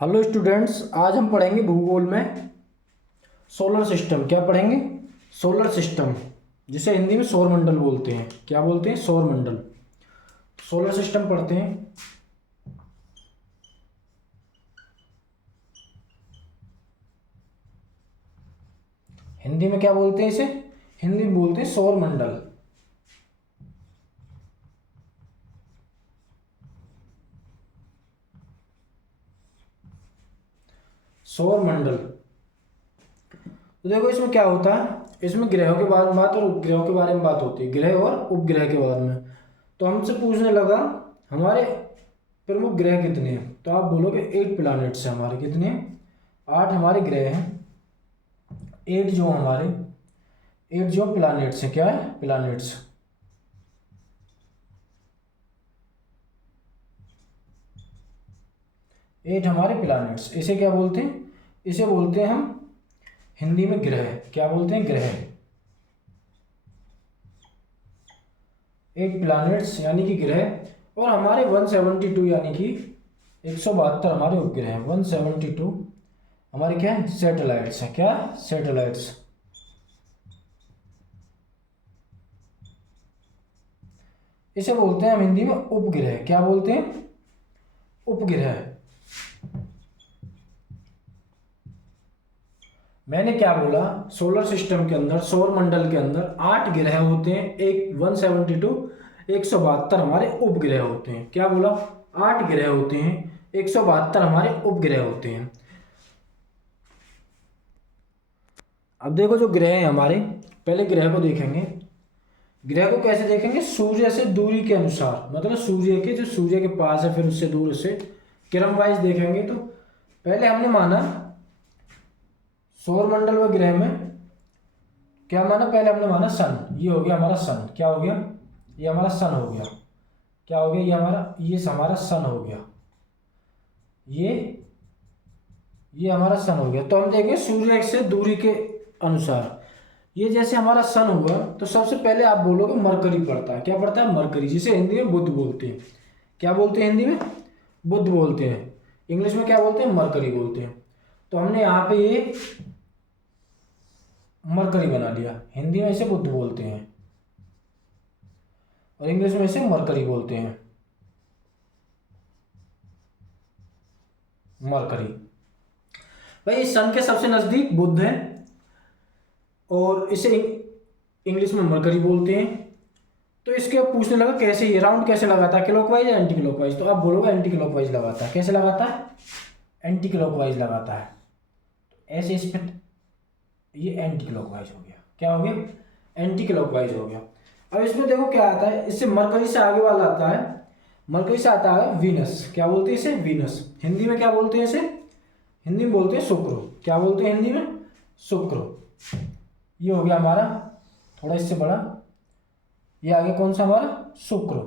Hello students, आज हम पढ़ेंगे भूगोल में सोलर सिस्टम। क्या पढ़ेंगे? सोलर सिस्टम, जिसे हिंदी में सौरमंडल बोलते हैं। क्या बोलते हैं? सौरमंडल। सोलर सिस्टम पढ़ते हैं। हिंदी में क्या बोलते हैं इसे? हिंदी में बोलते हैं सौरमंडल। सौरमंडल। तो देखो इसमें क्या होता है, इसमें ग्रहों के बारे में बात और उपग्रहों के बारे में बात होती है। ग्रह और उपग्रह के बारे में। तो हमसे पूछने लगा हमारे प्रमुख ग्रह कितने हैं, तो आप बोलोगे 8 प्लैनेट्स हैं हमारे। कितने हैं? 8 हमारे ग्रह हैं। 8 जो हमारे 8 जो प्लैनेट्स हैं। क्या है? प्लैनेट्स। 8 हमारे प्लैनेट्स। इसे क्या बोलते हैं? इसे बोलते हैं हम हिंदी में ग्रह। क्या बोलते हैं? ग्रह। 8 प्लैनेट्स यानी कि ग्रह। और हमारे 172 यानी कि 172 हमारे उपग्रह हैं। 172 हमारे क्या है? सैटेलाइट्स हैं। क्या? सैटेलाइट्स। इसे बोलते हैं हम हिंदी में उपग्रह। क्या बोलते हैं? उपग्रह। मैंने क्या बोला? सोलर सिस्टम के अंदर, सौर मंडल के अंदर 8 ग्रह होते हैं। एक 172, 172 हमारे उपग्रह होते हैं। क्या बोला? 8 ग्रह होते हैं, 172 हमारे उपग्रह होते हैं। अब देखो जो ग्रह हैं हमारे, पहले ग्रह को देखेंगे। ग्रह को कैसे देखेंगे? सूर्य से दूरी के अनुसार, मतलब सूर्य के, जो सूर्य के पास है फिर उससे दूर, उससे क्रम वाइज देखेंगे। तो पहले हमने माना सौरमंडल व ग्रह में क्या माना? पहले हमने माना सन। ये हो गया हमारा सन। क्या हो गया? ये हमारा सन हो गया। क्या हो गया? ये हमारा सन हो गया। ये ये हमारा सन हो गया। तो हम देखेंगे सूर्य से दूरी के अनुसार। ये जैसे हमारा सन हुआ तो सबसे पहले आप बोलोगे मरकरी पड़ता है। क्या पड़ता है? मरकरी, जिसे हिंदी में बुध बोलते हैं। क्या बोलते हैं हिंदी में? बुध बोलते हैं। इंग्लिश में क्या बोलते हैं? मरकरी बोलते हैं। तो हमने यहाँ पे ये मरकरी बना लिया। हिंदी में इसे बुध बोलते हैं और इंग्लिश में इसे मरकरी बोलते हैं। मरकरी। भाई सन के सबसे नजदीक बुध है और इसे इंग्लिश में मरकरी बोलते हैं। तो इसके पूछने लगा कैसे ये राउंड कैसे लगाता है, क्लॉकवाइज या एंटी क्लॉकवाइज? तो आप बोलोगे एंटी क्लॉकवाइज लगाता है। कैसे लगाता है? एंटी क्लॉकवाइज लगाता है। ऐसे इस पे ये एंटी क्लॉकवाइज हो गया। क्या हो गया? एंटी क्लॉकवाइज हो गया। अब इसमें देखो क्या आता है, इससे मरकरी से आगे वाला आता है। मरकरी से आता है वीनस। क्या बोलते हैं इसे? वीनस। हिंदी में क्या बोलते हैं इसे? हिंदी में बोलते हैं शुक्र। क्या बोलते हैं हिंदी में? शुक्र। ये हो गया हमारा, थोड़ा इससे बड़ा। ये आगे कौन सा हमारा? शुक्र।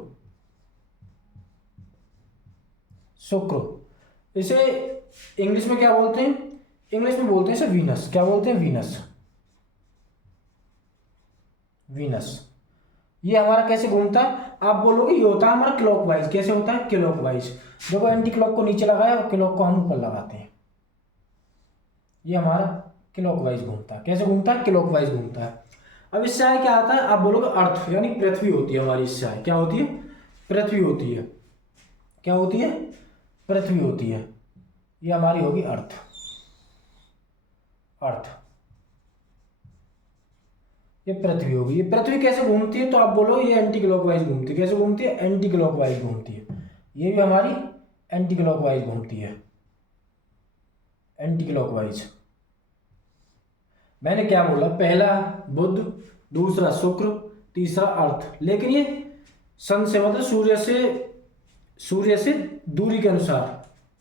शुक्र। इसे इंग्लिश में क्या बोलते हैं? इंग्लिश में बोलते हैं इसे वीनस। क्या बोलते हैं? वीनस। वीनस। ये हमारा कैसे घूमता है? आप बोलोगे ये होता है हमारा क्लॉकवाइज। कैसे होता है? क्लॉकवाइज। देखो एंटी क्लॉक को नीचे लगाया और क्लॉक को हम ऊपर लगाते हैं। ये हमारा क्लॉकवाइज घूमता है। कैसे घूमता है? क्लॉकवाइज घूमता है। अब इससे आगे क्या आता है? आप बोलोगे अर्थ, यानी पृथ्वी होती है हमारी। इससे आगे क्या होती है? पृथ्वी होती है। क्या होती है? पृथ्वी होती है। ये हमारी होगी अर्थ। अर्थ। ये पृथ्वी होगी। ये पृथ्वी कैसे घूमती है? तो आप बोलो ये एंटी क्लॉकवाइज घूमती है। कैसे घूमती है? एंटी क्लॉकवाइज घूमती है। ये भी हमारी एंटी क्लॉकवाइज घूमती है। Anti clockwise. मैंने क्या बोला? पहला बुध, दूसरा शुक्र, तीसरा अर्थ। लेकिन ये सन से, मतलब सूर्य से दूरी के अनुसार।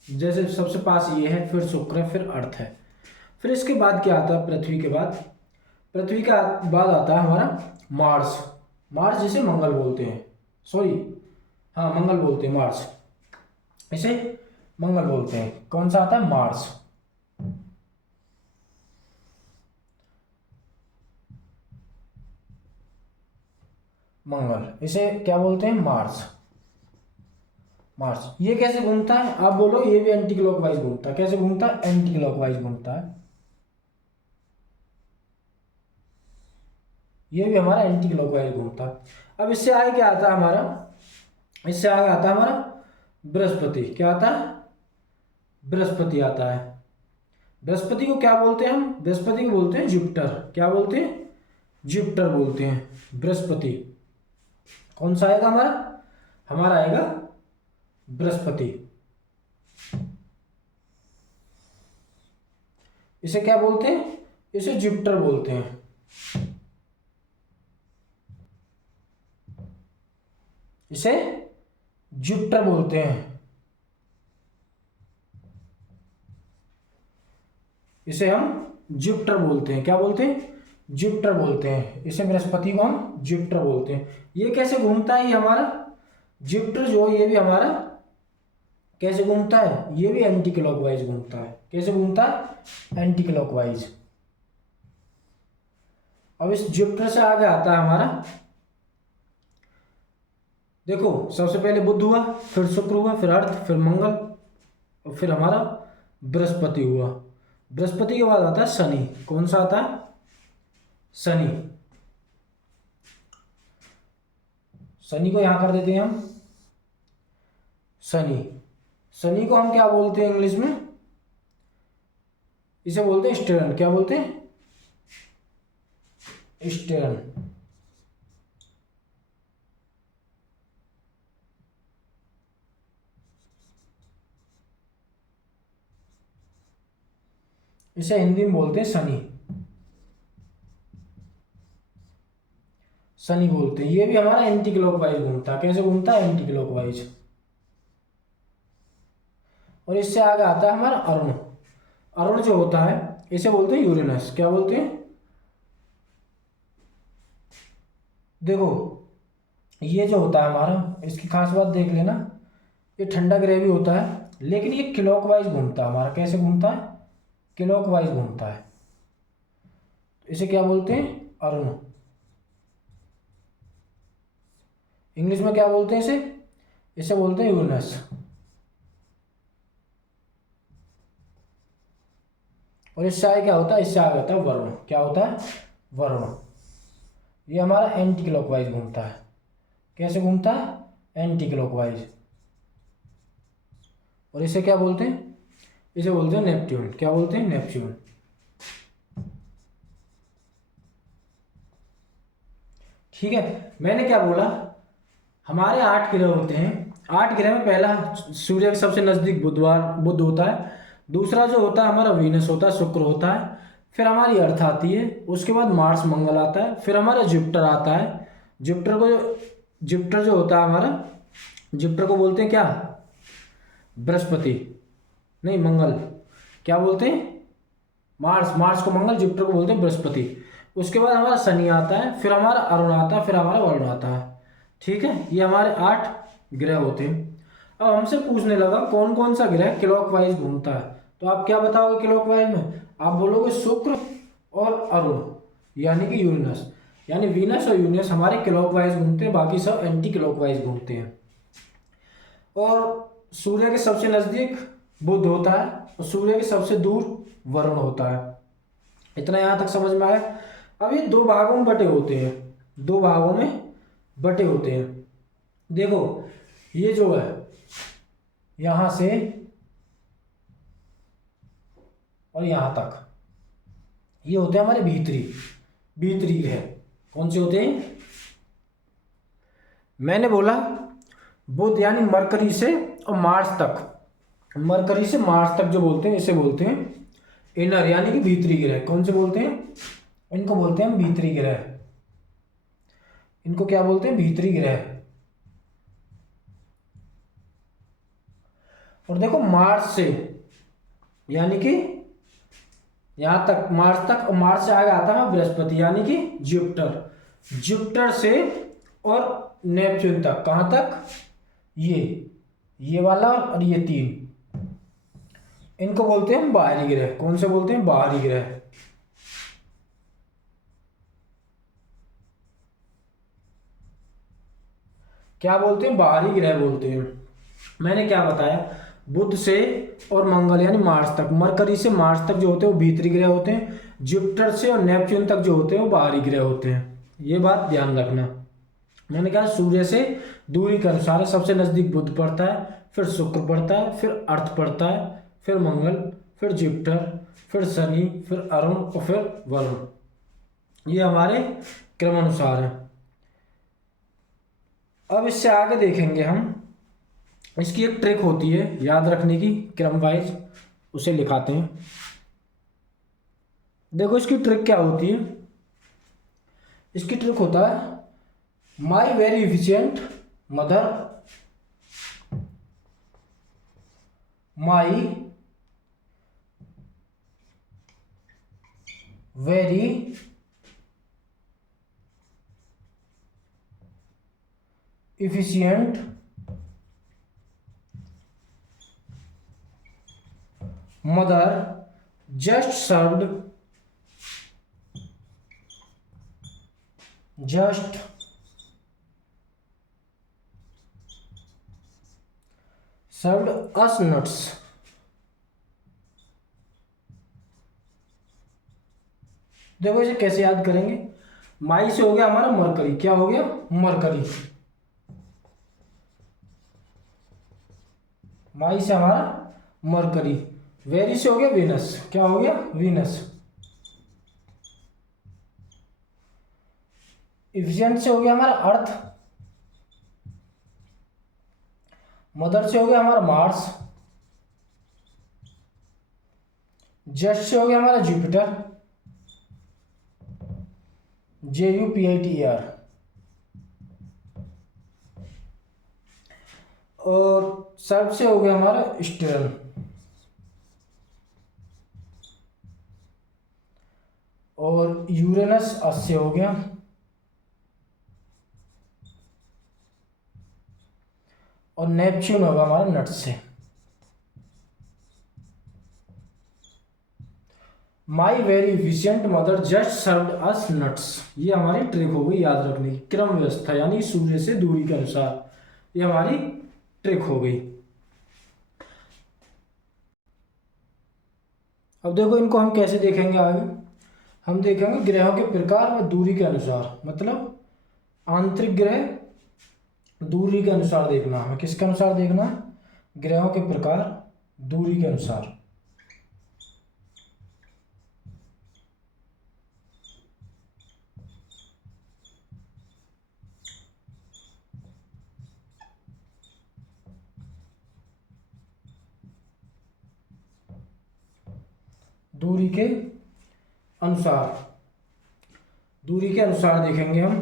जैसे सबसे पास ये है, फिर शुक्र है, फिर अर्थ है। फिर इसके बाद क्या आता है? पृथ्वी के बाद, पृथ्वी का बाद आता है हमारा मार्स। मार्स जिसे मंगल बोलते हैं। सॉरी, हाँ मंगल बोलते हैं मार्स। इसे मंगल बोलते हैं। कौन सा आता है? मार्स। मंगल, इसे क्या बोलते हैं? मार्स। मार्स। ये कैसे घूमता है आप बोलो, ये भी एंटी क्लॉकवाइज घूमता है। कैसे घूमता है? एंटी क्लॉकवाइज घूमता है। ये भी हमारा एंटी क्लॉकवाइज घूमता है। अब इससे आगे क्या आता है हमारा? इससे आगे आता है हमारा बृहस्पति। क्या आता है? बृहस्पति आता है। बृहस्पति को क्या बोलते हैं हम? बृहस्पति को बोलते हैं जुपिटर। क्या बोलते हैं? जुपिटर बोलते हैं बृहस्पति। कौन सा आएगा हमारा? हमारा आएगा बृहस्पति। इसे क्या बोलते हैं? इसे जुपिटर बोलते हैं। इसे जुपिटर बोलते हैं। इसे हम जुपिटर बोलते हैं। क्या बोलते हैं? जुपिटर बोलते हैं। इसे बृहस्पति को हम जुपिटर बोलते हैं। ये कैसे घूमता है? ये हमारा जुपिटर जो ये भी हमारा कैसे घूमता है? ये भी एंटी क्लॉकवाइज घूमता है। कैसे घूमता है? Anti clockwise. अब इस जुपिटर से आगे आता है हमारा, देखो सबसे पहले बुध हुआ, फिर शुक्र हुआ, फिर अर्थ, फिर मंगल, और फिर हमारा बृहस्पति हुआ। बृहस्पति के बाद आता है शनि। कौन सा आता है? शनि। शनि को यहां कर देते हैं हम शनि। शनि को हम क्या बोलते हैं इंग्लिश में? इसे बोलते हैं स्टेरन। क्या बोलते हैं? स्टेरन। इसे हिंदी में बोलते हैं शनि। शनि बोलते हैं। ये भी हमारा एंटी क्लॉकवाइज घूमता है। कैसे घूमता है? Anti clockwise. और इससे आगे आता है हमारा अरुण। अरुण जो होता है इसे बोलते हैं यूरेनस। क्या बोलते हैं? देखो ये जो होता है हमारा, इसकी खास बात देख लेना, ये ठंडा ग्रह भी होता है, लेकिन ये क्लॉकवाइज घूमता है हमारा। कैसे घूमता है? क्लॉकवाइज घूमता है। इसे क्या बोलते हैं? अरुण। इंग्लिश में क्या बोलते हैं इसे? इसे बोलते हैं यूरेनस। और इससे आगे क्या होता है? इससे आगे होता है वरुण। क्या होता है? वरुण। ये हमारा एंटी क्लॉकवाइज घूमता है। कैसे घूमता है? Anti clockwise. और इसे क्या बोलते हैं? इसे बोलते हैं नेपट्यून। क्या बोलते हैं? नेपच्यून। ठीक है, मैंने क्या बोला? हमारे 8 ग्रह होते हैं। 8 ग्रह में पहला सूर्य के सबसे नजदीक बुध होता है। दूसरा जो होता है हमारा वीनस होता है, शुक्र होता है। फिर हमारी अर्थ आती है, उसके बाद मार्स मंगल आता है, फिर हमारा जुपिटर आता है। जुपिटर जो होता है हमारा, जुपिटर को बोलते हैं क्या? बृहस्पति। नहीं, मंगल। क्या बोलते हैं? मार्स। मार्स को मंगल, जुपिटर को बोलते हैं बृहस्पति। उसके बाद हमारा शनि आता है, फिर हमारा अरुण आता है, फिर हमारा वरुण आता है। ठीक है, ये हमारे 8 ग्रह होते हैं। अब हमसे पूछने लगा कौन कौन सा ग्रह क्लॉकवाइज घूमता है, तो आप क्या बताओगे क्लॉकवाइज में? आप बोलोगे शुक्र और अरुण, यानी कि यूरेनस। यानी वीनस और यूरेनस हमारे क्लॉकवाइज घूमते हैं, बाकी सब एंटी क्लॉकवाइज घूमते हैं। और सूर्य के सबसे नजदीक बुध होता है और सूर्य के सबसे दूर वरुण होता है। इतना यहां तक समझ में आया? अब ये 2 भागों में बटे होते हैं। 2 भागों में बटे होते हैं। देखो ये जो है यहां से और यहां तक, ये होते हैं हमारे भीतरी ग्रह। कौन से होते हैं? मैंने बोला बुध यानी मरकरी से और मार्स तक। मरकरी से मार्स तक जो बोलते हैं इसे बोलते हैं इनर, यानी कि भीतरी ग्रह। कौन से बोलते हैं? इनको बोलते हैं भीतरी ग्रह। इनको क्या बोलते हैं? भीतरी ग्रह। और देखो मार्स से, यानी कि यहां तक मार्स तक, और मार्स से आगे आता है बृहस्पति यानी कि जुपिटर। जुपिटर से और नेपच्यून तक। कहां तक? ये वाला और ये 3, इनको बोलते हैं बाहरी ग्रह। कौन से बोलते हैं? बाहरी ग्रह। क्या बोलते हैं? बाहरी ग्रह बोलते हैं। मैंने क्या बताया, बुध से और मंगल यानी मार्स तक, मरकरी से मार्स तक जो होते हैं वो भीतरी ग्रह होते हैं, जुपिटर से और नेपच्यून तक जो होते हैं वो बाहरी ग्रह होते हैं। ये बात ध्यान रखना। मैंने कहा सूर्य से दूरी के अनुसार है, सबसे नजदीक बुध पड़ता है, फिर शुक्र पड़ता है, फिर अर्थ पड़ता है, फिर मंगल, फिर जुपिटर, फिर शनि, फिर अरुण और फिर वरुण। ये हमारे क्रमानुसार है। अब इससे आगे देखेंगे हम, इसकी एक ट्रिक होती है याद रखने की क्रम वाइज, उसे लिखाते हैं। देखो इसकी ट्रिक क्या होती है। इसकी ट्रिक होता है my very efficient mother, my very efficient mother just served us nuts। देखो इसे कैसे याद करेंगे। माई से हो गया हमारा मरकरी, क्या हो गया मरकरी, माई से हमारा मरकरी। वेरी से हो गया वीनस, क्या हो गया वीनस। इफिशिएंट से हो गया हमारा अर्थ, मदर से हो गया हमारा मार्स, जस्ट से हो गया हमारा जुपिटर, JUPITER, और सर्व से हो गया हमारा स्टेरन, और यूरेनस अस से हो गया, और नेपच्यून होगा हमारा नट्स से। My very efficient mother just served us nuts, ये हमारी ट्रिक हो गई याद रखने की, क्रम व्यवस्था यानी सूर्य से दूरी के अनुसार, ये हमारी ट्रिक हो गई। अब देखो इनको हम कैसे देखेंगे आगे। हम देखेंगे ग्रहों के प्रकार व दूरी के अनुसार, मतलब आंतरिक ग्रह दूरी के अनुसार देखना है। किसके अनुसार देखना है, ग्रहों के प्रकार दूरी के अनुसार। दूरी के अनुसार, दूरी के अनुसार देखेंगे हम।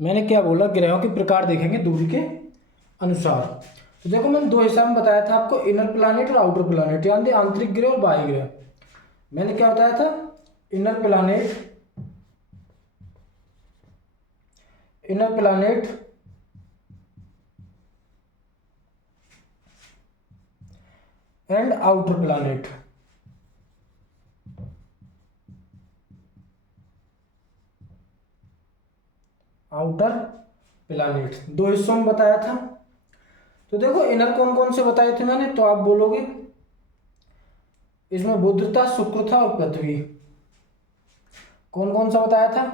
मैंने क्या बोला, ग्रहों के प्रकार देखेंगे दूरी के अनुसार। तो देखो मैंने दो हिस्सा में बताया था आपको, इनर प्लैनेट और आउटर प्लैनेट, यानी आंतरिक ग्रह और बाह्य ग्रह। मैंने क्या बताया था, inner planet, inner planet and outer planet. Outer planet दो हिस्सों में बताया था। तो देखो इनर कौन कौन से बताए थे मैंने, तो आप बोलोगे इसमें बुध था, शुक्र था और पृथ्वी। कौन कौन सा बताया था,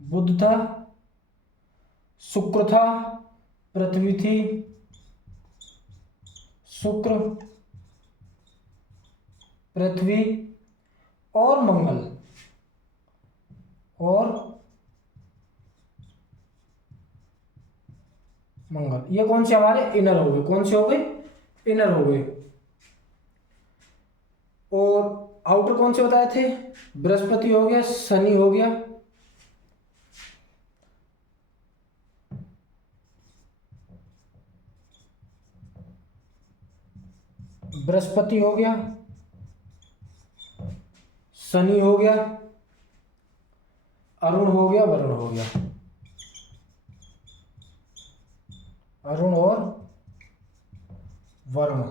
बुध था, शुक्र था, पृथ्वी थी, शुक्र, पृथ्वी और मंगल, और मंगल। ये कौन से हमारे इनर हो गए, कौन से हो गए इनर हो गए। और आउटर कौन से बताए थे, बृहस्पति हो गया, शनि हो गया, बृहस्पति हो गया, शनि हो गया, अरुण हो गया, वरुण हो गया, अरुण और वरुण,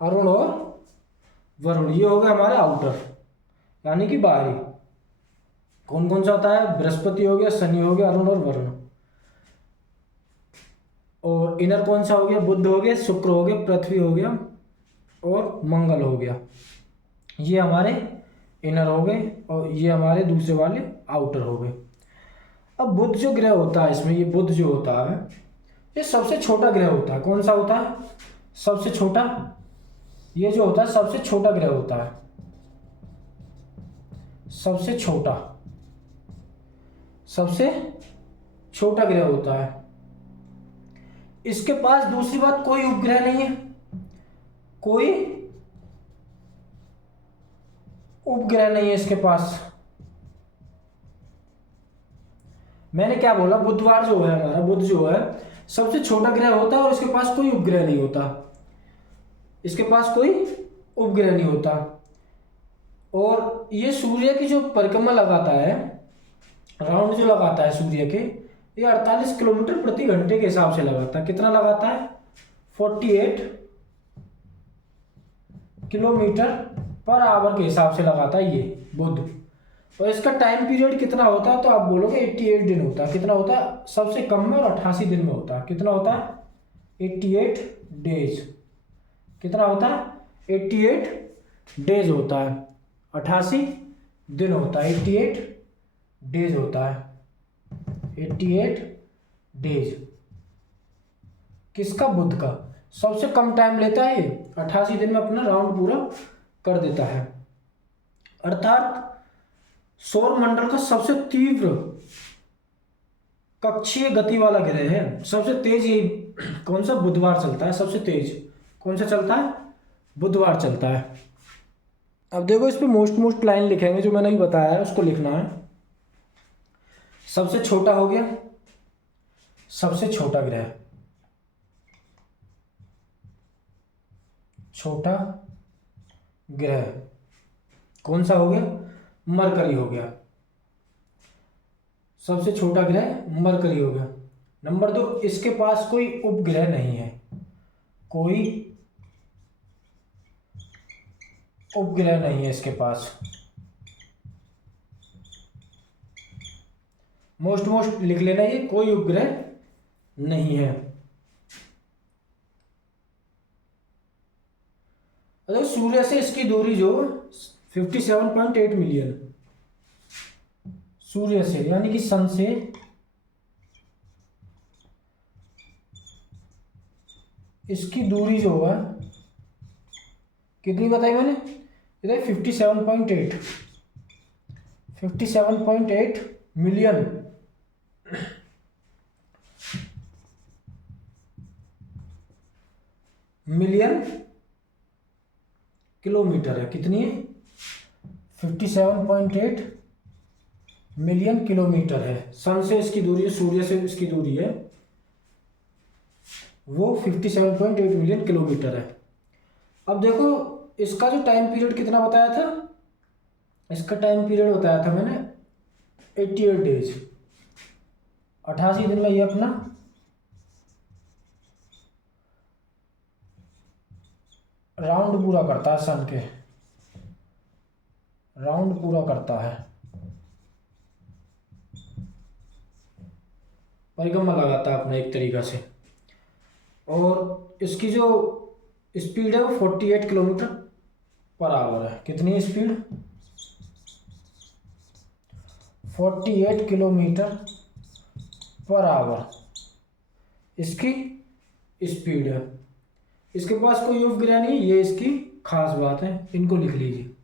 अरुण और वरुण, ये हो गया हमारे आउटर यानी कि बाहरी। कौन कौन सा होता है? बृहस्पति हो गया, शनि हो गया, अरुण और वरुण। और इनर कौन सा हो गया? बुध हो गया, शुक्र हो गया, पृथ्वी हो गया और मंगल हो गया। ये हमारे इनर हो गए और ये हमारे दूसरे वाले आउटर हो गए। अब बुध जो ग्रह होता है इसमें, ये बुध जो होता है ये सबसे छोटा ग्रह होता है। कौन सा होता है? सबसे छोटा। ये जो होता है सबसे छोटा ग्रह होता है, सबसे छोटा, सबसे छोटा ग्रह होता है। इसके पास दूसरी बात कोई उपग्रह नहीं है, कोई उपग्रह नहीं है इसके पास। मैंने क्या बोला? बुधवार जो है हमारा, बुध जो है सबसे छोटा ग्रह होता है और इसके पास कोई उपग्रह नहीं होता, इसके पास कोई उपग्रह नहीं होता। और ये सूर्य की जो परिक्रमा लगाता है, राउंड जो लगाता है सूर्य के, ये 48 किलोमीटर प्रति घंटे के हिसाब से लगाता है। कितना लगाता है? 48 किलोमीटर पर आवर के हिसाब से लगाता है ये बुध। और इसका टाइम पीरियड कितना होता है? तो आप बोलोगे 88 दिन होता है। कितना होता है? सबसे कम में और 88 दिन में होता है। कितना होता है? 88 डेज। कितना होता है? 88 डेज होता है, 88 दिन होता है, 88 डेज होता है, 88 डेज। किसका? बुध का। सबसे कम टाइम लेता है ये, 88 दिन में अपना राउंड पूरा कर देता है। अर्थात सौर मंडल का सबसे तीव्र कक्षीय गति वाला ग्रह है। सबसे तेज ये कौन सा? बुधवार चलता है। सबसे तेज कौन सा चलता है? बुधवार चलता है। अब देखो इस पे मोस्ट लाइन लिखेंगे, जो मैंने अभी बताया है उसको लिखना है। सबसे छोटा हो गया, सबसे छोटा ग्रह, छोटा ग्रह कौन सा हो गया? मरकरी हो गया। सबसे छोटा ग्रह मरकरी हो गया। नंबर 2, इसके पास कोई उपग्रह नहीं है, कोई उपग्रह नहीं है इसके पास। मोस्ट लिख लेना, ये कोई उपग्रह नहीं है। अगर सूर्य से इसकी दूरी जो 57.8 मिलियन, सूर्य से यानी कि सन से इसकी दूरी जो है कितनी बताई मैंने? इधर 57.8 मिलियन किलोमीटर है। कितनी है? 57.8 मिलियन किलोमीटर है। सन से इसकी दूरी है, सूर्य से इसकी दूरी है वो 57.8 मिलियन किलोमीटर है। अब देखो इसका जो टाइम पीरियड कितना बताया था? इसका टाइम पीरियड बताया था मैंने 88 डेज, 88 दिन में ये अपना राउंड पूरा करता है, सन के राउंड पूरा करता है, परिक्रमा लगाता है अपना एक तरीका से। और इसकी जो स्पीड है वो 48 किलोमीटर पर आवर है। कितनी है स्पीड? 48 किलोमीटर पर आवर इसकी स्पीड है। इसके पास कोई उपग्रह नहीं, ये इसकी खास बात है, इनको लिख लीजिए।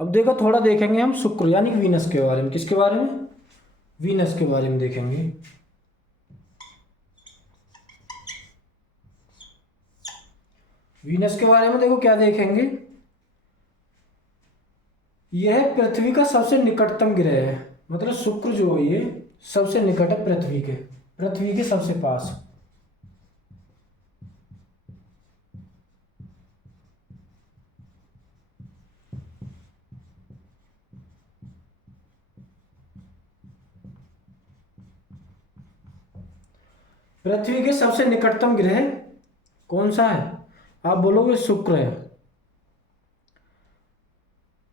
अब देखो थोड़ा देखेंगे हम शुक्र यानी वीनस के बारे में। किसके बारे में? वीनस के बारे में देखेंगे। वीनस के बारे में देखो क्या देखेंगे, यह पृथ्वी का सबसे निकटतम ग्रह है। मतलब शुक्र जो है ये सबसे निकट है पृथ्वी के सबसे पास। पृथ्वी के सबसे निकटतम ग्रह कौन सा है? आप बोलोगे शुक्र है।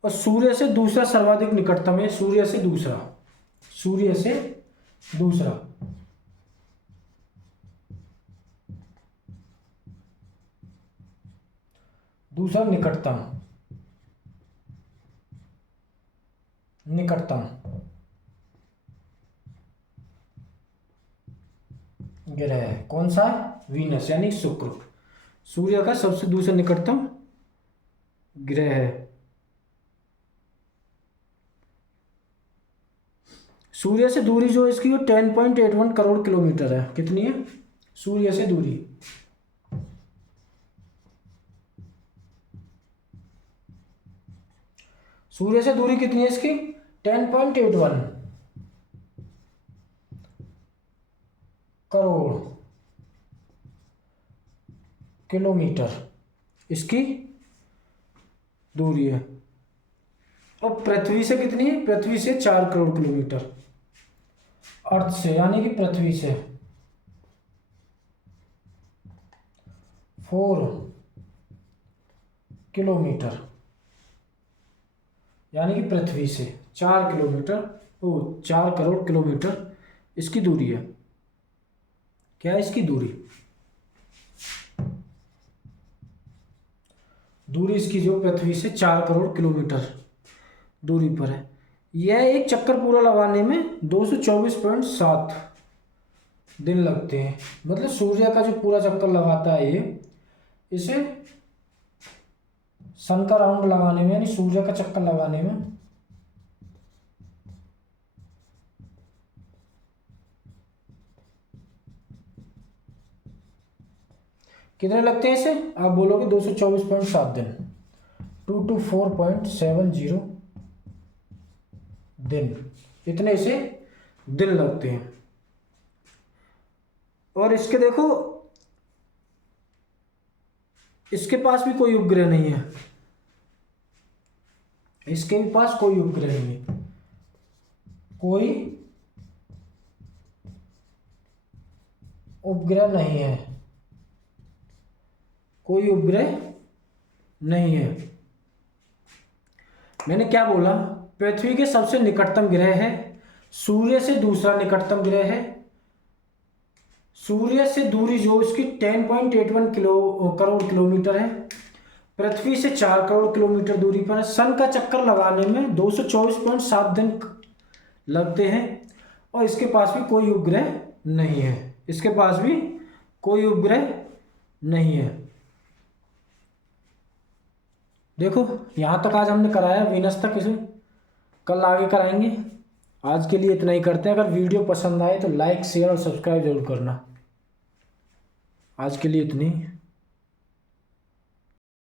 और सूर्य से दूसरा सर्वाधिक निकटतम है, सूर्य से दूसरा, सूर्य से दूसरा। दूसरा निकटतम, निकटतम ग्रह है कौन सा? वीनस यानी शुक्र, सूर्य का सबसे दूसरा निकटतम ग्रह है। सूर्य से दूरी जो इसकी वो 10.81 करोड़ किलोमीटर है। कितनी है सूर्य से दूरी? सूर्य से दूरी कितनी है इसकी? 10.81 करोड़ किलोमीटर इसकी दूरी है। और पृथ्वी से कितनी है? पृथ्वी से 4 करोड़ किलोमीटर, अर्थ से यानी कि पृथ्वी से 4 किलोमीटर, यानी कि पृथ्वी से 4 किलोमीटर, 4 करोड़ किलोमीटर इसकी दूरी है। क्या है इसकी दूरी? दूरी इसकी जो पृथ्वी से 4 करोड़ किलोमीटर दूरी पर है। यह एक चक्कर पूरा लगाने में 224.7 दिन लगते हैं। मतलब सूर्य का जो पूरा चक्कर लगाता है ये, इसे सन का राउंड लगाने में यानी सूर्य का चक्कर लगाने में कितने लगते हैं इसे? आप बोलोगे 224.7 दिन, 224.70 दिन, इतने इसे दिन लगते हैं। और इसके देखो, इसके पास भी कोई उपग्रह नहीं है, इसके भी पास कोई उपग्रह नहीं है, कोई उपग्रह नहीं है, कोई उपग्रह नहीं है। मैंने क्या बोला? पृथ्वी के सबसे निकटतम ग्रह है, सूर्य से दूसरा निकटतम ग्रह है, सूर्य से दूरी जो इसकी 10.81 करोड़ किलोमीटर है, पृथ्वी से 4 करोड़ किलोमीटर दूरी पर है, सन का चक्कर लगाने में 224.7 दिन लगते हैं, और इसके पास भी कोई उपग्रह नहीं है, इसके पास भी कोई उपग्रह नहीं है। देखो यहाँ तक आज हमने कराया, वीनस तक, इसे कल आगे कराएंगे। आज के लिए इतना ही करते हैं। अगर वीडियो पसंद आए तो लाइक शेयर और सब्सक्राइब जरूर करना। आज के लिए इतनी।